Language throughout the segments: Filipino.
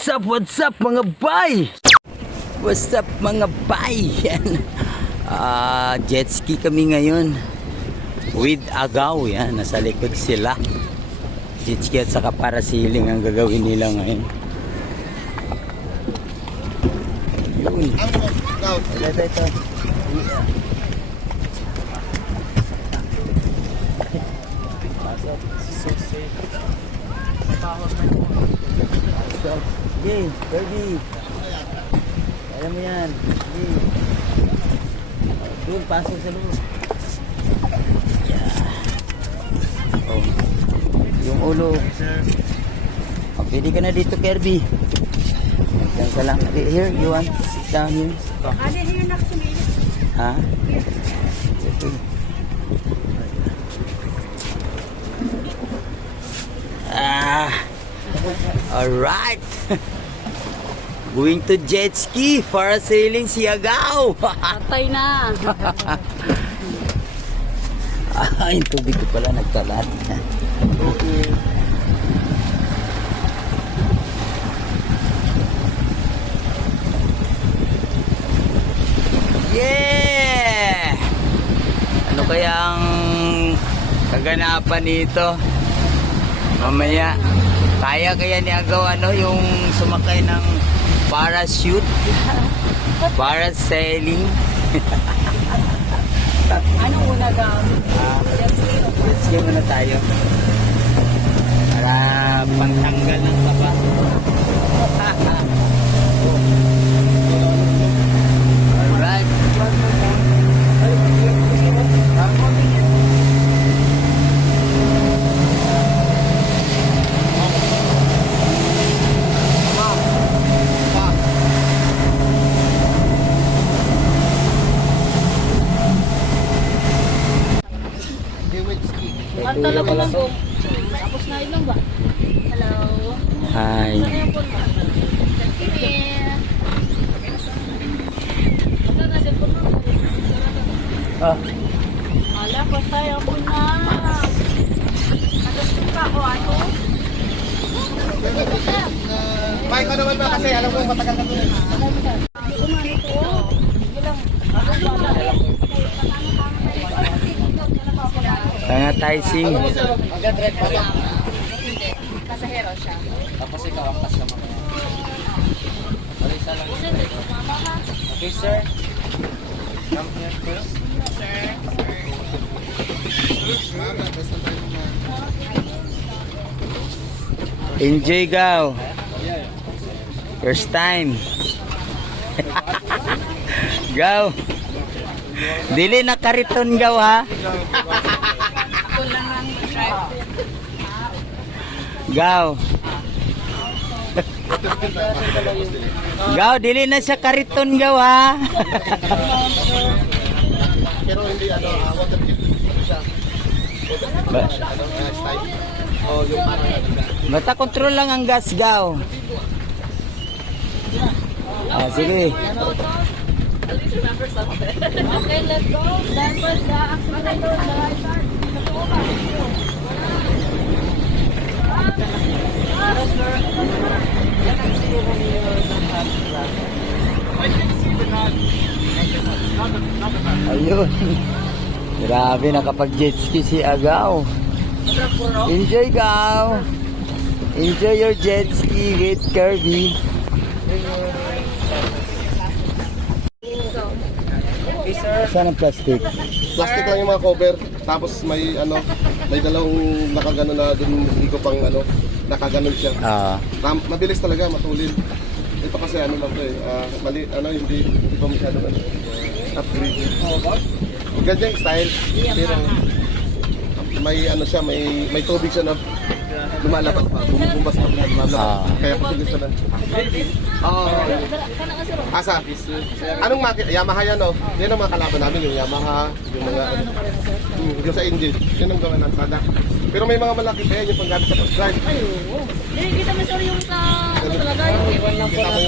What's up mga bay? What's up mga bay? Yan. Jet ski kami ngayon with Agaw. Yan, nasa likod sila. Jet ski at saka parasailing ang gagawin nila ngayon. Yun. Ito. Okay, Kirby. Alam mo yan. Okay. Doon, pasok sa loob. Yeah. Oh. Yung ulo. Oh, pwede ka na dito, Kirby. Diyan ka lang. Here, you want? Sit down here. Here na sumili. Ha? Okay. Alright. Going to jet ski para sailing si Agaw. Patay na. Yung tubig ko pala nagkalat. Yeah! Ano kayang kaganapan nito? Mamaya, kaya ni Agaw yung sumakay ng parachute? Parasailing? Ano una gamit? Jet ski. Jet ski muna tayo. Para pangtanggal ng kaba. Alright. Kanta lang lang po. Tapos na ilang ba? Hello. Hi. Ala, patay ako na. Nagasuka ko ano? Mike, ano naman ba kasi alam ko matagal na ito. Sanitizing. Pasahero siya. Tapos ikaw ang kasama mo. Marisa lang. Okay, sir. Come here first. Enjoy, Gaw. First time. Gaw. Dili na kariton, Gaw, ha? Gaw. Gaw, dili na siya kariton, Gaw, ha? Pero hindi water jet siya. Style. Oh, yung Basta control lang ang gas, Gaw. Sige. Okay, let's go. Then first the accelerator, the right start. Ayun. Grabe, nakapag-jet ski si Agaw. Enjoy, Gaw. Enjoy your jet ski with Kirby. Saan ang plastic? plastic lang yung mga cover. Tapos may may dalawang nakagano na dun, hindi ko pang nakaganon siya. Mabilis talaga, matulin. Ito kasi lang to mali, hindi pa masyado upgrade. Maganda yung style. Pero may siya, may tubig siya na lumalabas pa, bumubumbas pa lumalabas. Kaya posible siya na. Asa? Anong market? Yamaha yan, no? Yan ang mga kalaban namin, yung Yamaha, yung mga yung sa engine. Yan ang gawa ng product. Pero may mga malaki pa yan, yung panggamit sa pag-drive. Hindi, kita mo sir yung sa talaga. Iwan lang po natin.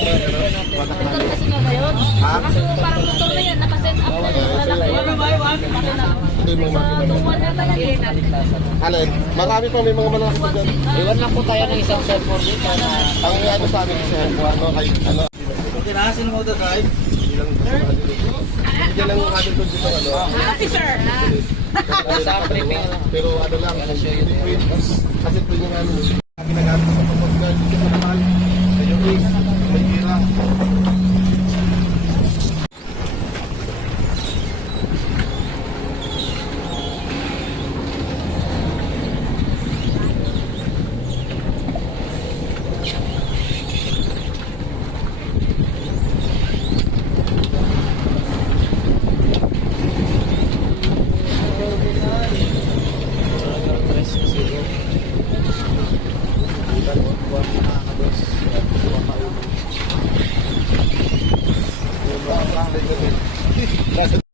Product Ito namin. kasi nga ngayon. Kaso parang motor na yan, nakaset up na yung lalaki. Ito yung mga makina na. Wala pa yan. Alin, marami pa may mga malaki pa dyan. Iwan lang po tayo ng isang cellphone dito na... Ang ano sa amin kasi ano kay ano Okay na, sino mo drive? Bigyan lang natin doon dito ano. Sa briefing lang. Pero ano lang, between kasi po yung ano, ginagamit sa pagpapagod, dito sa mahal, sa yung may tira.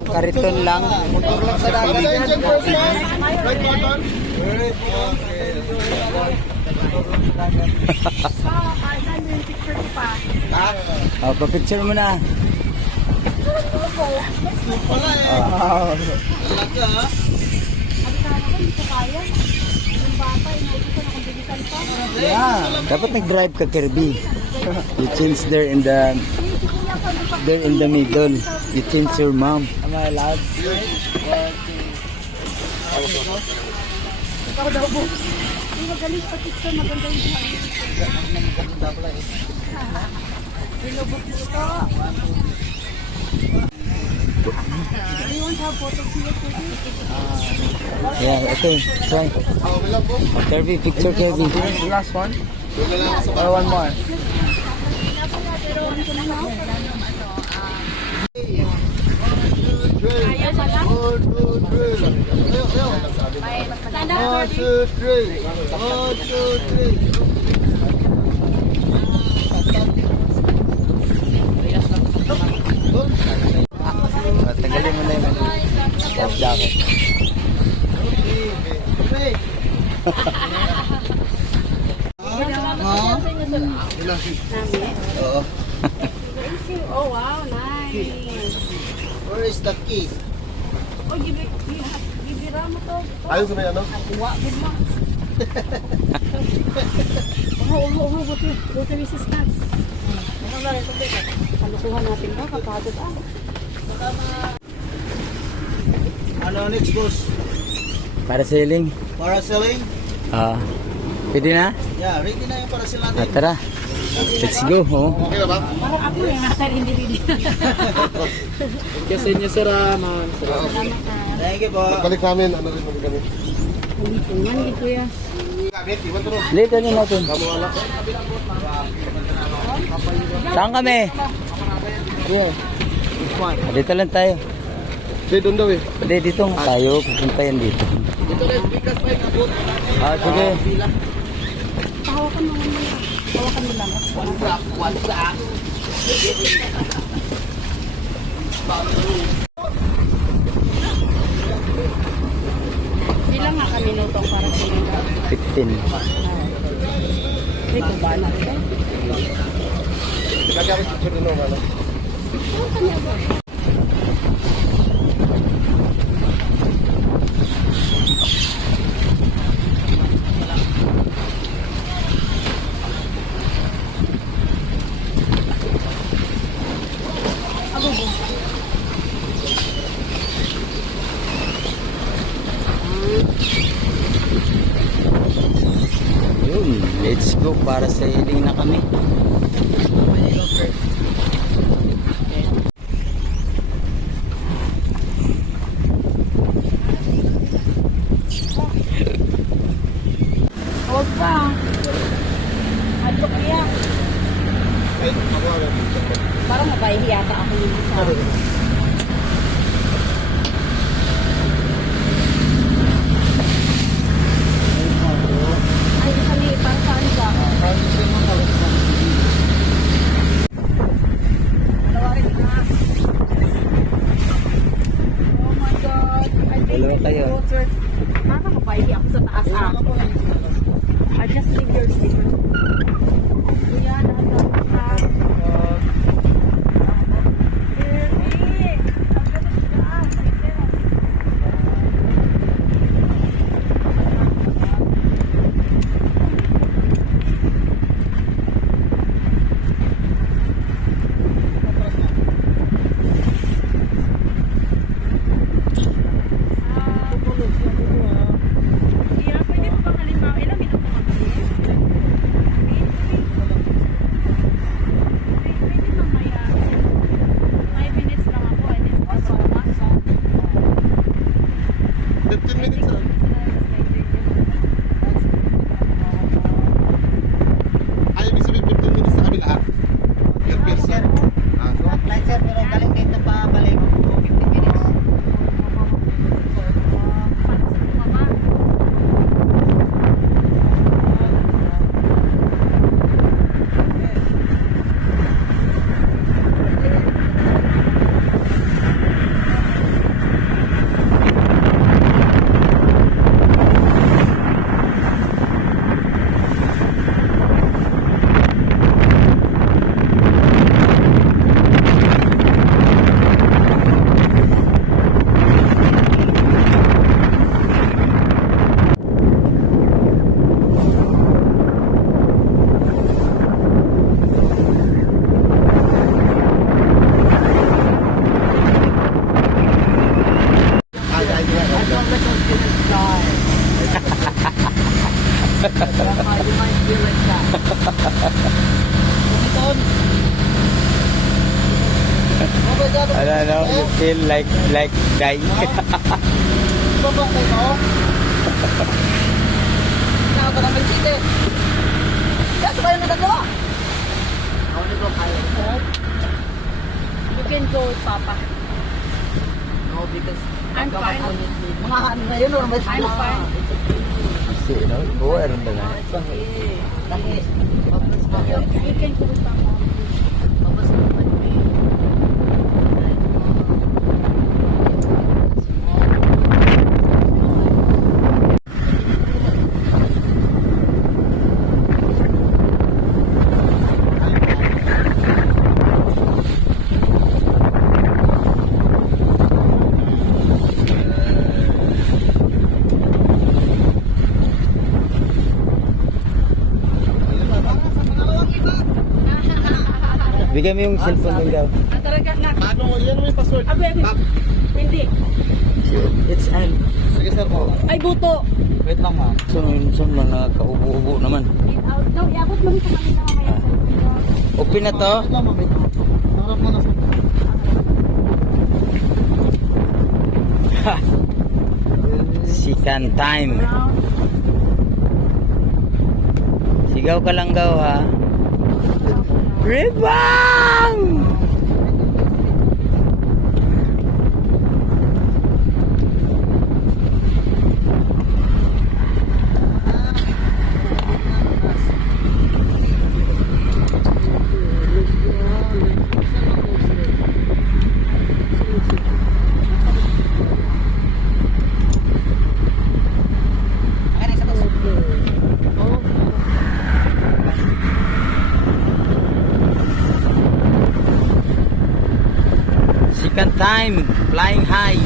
Kariton lang. Engine first one, right button. Oh, pa-picture mo na. Yeah, dapat nag-drive ka, Kirby. You change there in the middle. You change your mom. Am I allowed? Ikaw daw, boss. Hindi magaling pa picture, maganda yung Binubok mo ito. Do you want to have photos here, Kirby? Yeah, okay. Try. Kirby, picture Kirby. The last one? Or one more? Kaya pala? Stand up, Kirby. Tanggalin mo na yung life jacket. Oo. Oh, wow, nice. Where is the key? Oh, gibira mo to. Ayun sa may ano? Wa, gid mo. Buti resistance. Kalukuhan natin ba? Kapagod Ano next, boss? Para sailing. Parasailing? Pwede na? Yeah, ready na yung parasail natin. Tara. Let's go. Oh. Okay na ba? Parang ako yung nasa hindi. Kasi niya sa raman. Thank you po. Balik namin, ano rin kami. Hindi man, di kuya. Gamit, iwan to. Later din natin. Kamuwala. Saan kami? Yeah. Which one? Dito lang tayo. Hindi, doon daw eh. Hindi, dito nga tayo. Pupunta yan dito. Ito na yung bigas pa yung abot. Sige. Hawakan mo muna. Hawakan mo lang. What's up? Ilang nga kami nutong para sa inyo? 15. Ay, kung ba na ito? Gagamit picture doon ano. Yun. Let's go. Para sailing na kami. Huwag pa. Adto kaya. Ay, ako agad. Parang mabahihi yata ako yung isa. Ay, kami, parang saan ba? Dalawarin na. Oh my God. I think Dalawa tayo. Parang mabahihi ako sa taas I just leave your sticker. Kuya, dahan-dahan ka. Kirby! Ang ganda sa taas. 15 minutes lang. Ay, ibig sabihin 15 minutes na kami lahat. Per person. Ah. Flight sir, pero galing dito pa balik 15 minutes. Ay, ay, ay, ay. You might feel like that. Ano, you feel like dying. Baba kayo mo. Nakaka naman sige. Yes, kayo na dalawa. You can go with Papa. No, because I'm fine. mga ano na yun, or may I'm fine. Si, no? Oo, aron ba na? Dahil, You can go with Papa. Bigyan mo yung cellphone mo daw. Ah, talaga na. Paano, yan mo yung password. Abi, Ma'am. hindi. it's N. Sige sir po. Ay, buto. Wait lang ma'am. Saan man nakaubo-ubo naman. Eat out. No, iabot mo sa kanila mamaya. Open na to. Wait lang ma'am, wait lang. Harap mo na sa... Second time. Brown. Sigaw ka lang daw ha. Rebound! Second time, flying high.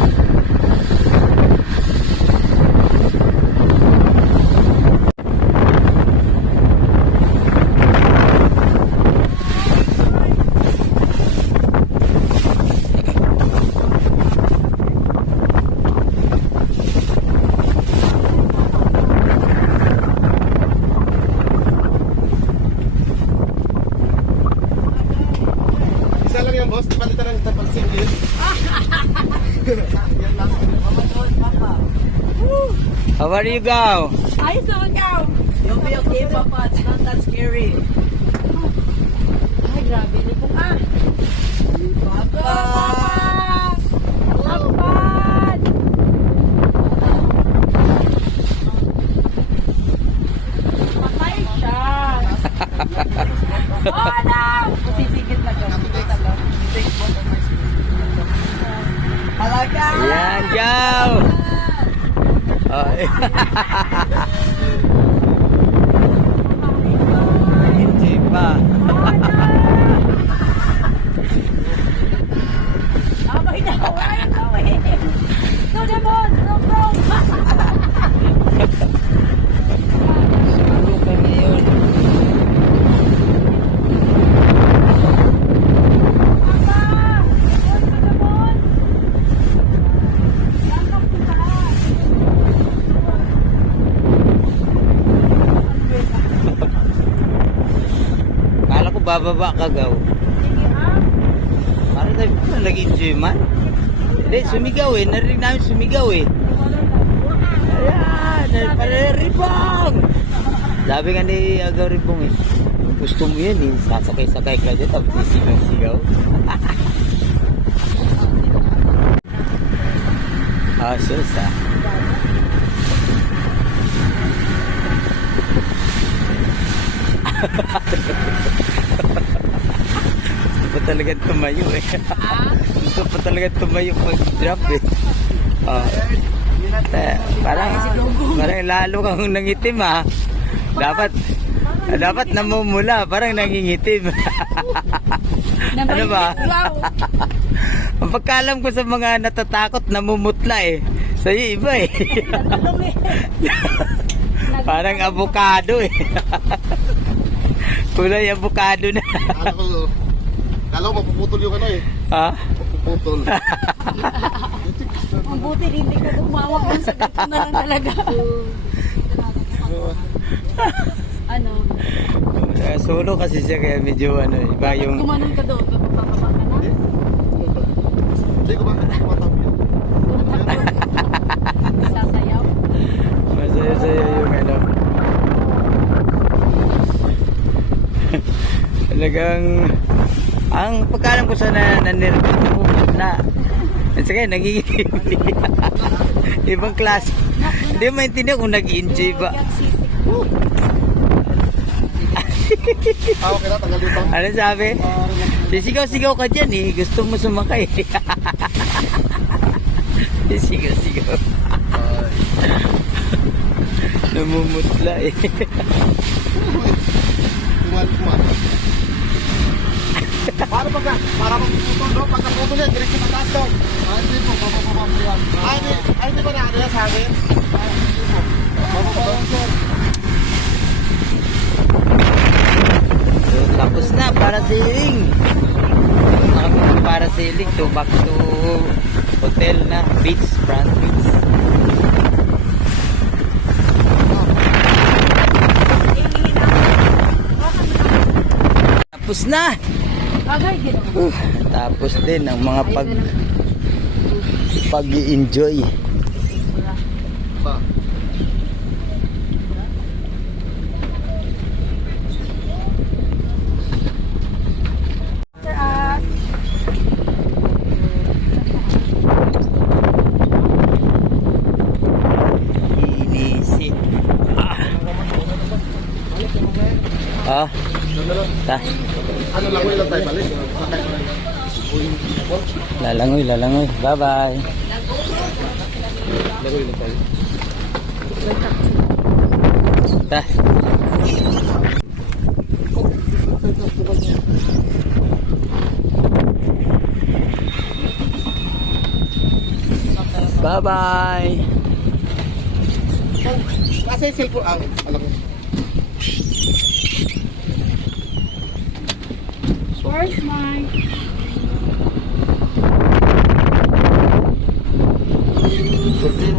Isa lang yan boss, palitan ng tapang single. How are you go? Ay, sugaw. You'll be okay, Papa. It's not that scary. Ay, grabe. Hindi po. Ah! Papa! Lapad! Patay siya. Oh, no! Masisigit na ka. Talaga! Yan, go! Oh, hindi pa. Abay na. Why are you going? No, Demon! No, bro! Siguro ka ngayon. Kala ko bababa ka gaw. Para tayo nag-enjoy man. Hindi, sumigaw eh. Narinig namin sumigaw eh. Ribong! Sabi nga ni Agaw Ribong eh, gusto mo yan eh, sasakay-sakay ka dyan, tapos sisigaw-sigaw. Sus ah. Gusto pa talaga tumayo eh. Gusto pa talaga tumayo pag-drop eh. Parang lalo kang nangitim ah. Dapat namumula, parang nangingitim. Ano ba? Ang pagkalam ko sa mga natatakot, namumutla eh. Sa'yo iba eh. Parang avocado eh. Kulay avocado na. Kala ko mapuputol yung ano eh. Ha? Mapuputol. Ang buti, hindi ka tumawag ng sagot ko na lang talaga. Ano? Solo kasi siya kaya medyo ano, iba yung... Kumanon ka doon, papababa ka na. Hindi ko ba matabi yan? Hindi sasayaw. Masaya-saya yung ano. Talagang... Ang pagkalam ko sa nanirpit, namumutla. At saka nangingitim. Ibang klase. Hindi mo maintindihan kung nag-enjoy ba. Okay na, tanggal dito. Ano sabi? Sisigaw-sigaw ka dyan eh. Gusto mo sumakay. Sisigaw-sigaw. Namumutla eh. Kumain. Para magpuputol, no? Pagka putol yan, diretso na taas daw. Hindi po, papapapapilihan. Hindi ba na ano yan sa akin? Hindi po. Papapapapilihan, sir. So, tapos na para sailing. Para sailing to back to hotel na beach, front beach. Tapos na. Agay, gano'n. Tapos din ang mga pag-i-enjoy. Ba? Inisi. Ah. Ta. Ano lang lang tayo balik? Lalangoy. Bye-bye. Lagoy lang tayo. Ta. Bye-bye. Kasi cellphone, alam ko. Where's mine? Okay.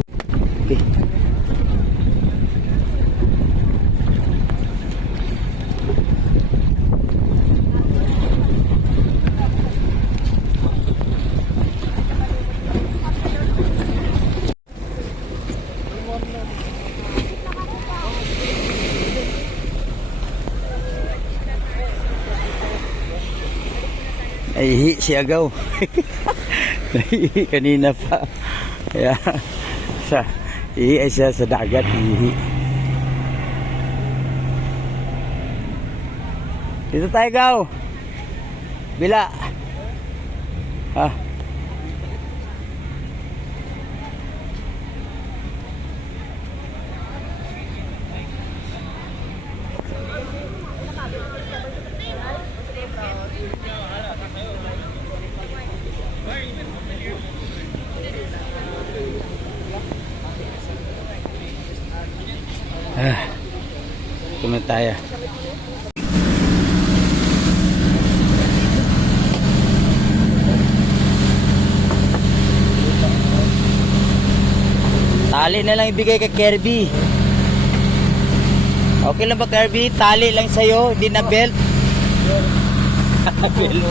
Nahihi si Agaw. Nahihi kanina pa. Kaya ihi siya sa dagat. Ihi. Dito tayo, Gaw. Bila. Ha? Ito na tayo. Tali na lang ibigay kay Kirby. Okay lang ba, Kirby? Tali lang sa'yo, hindi na belt. Belt.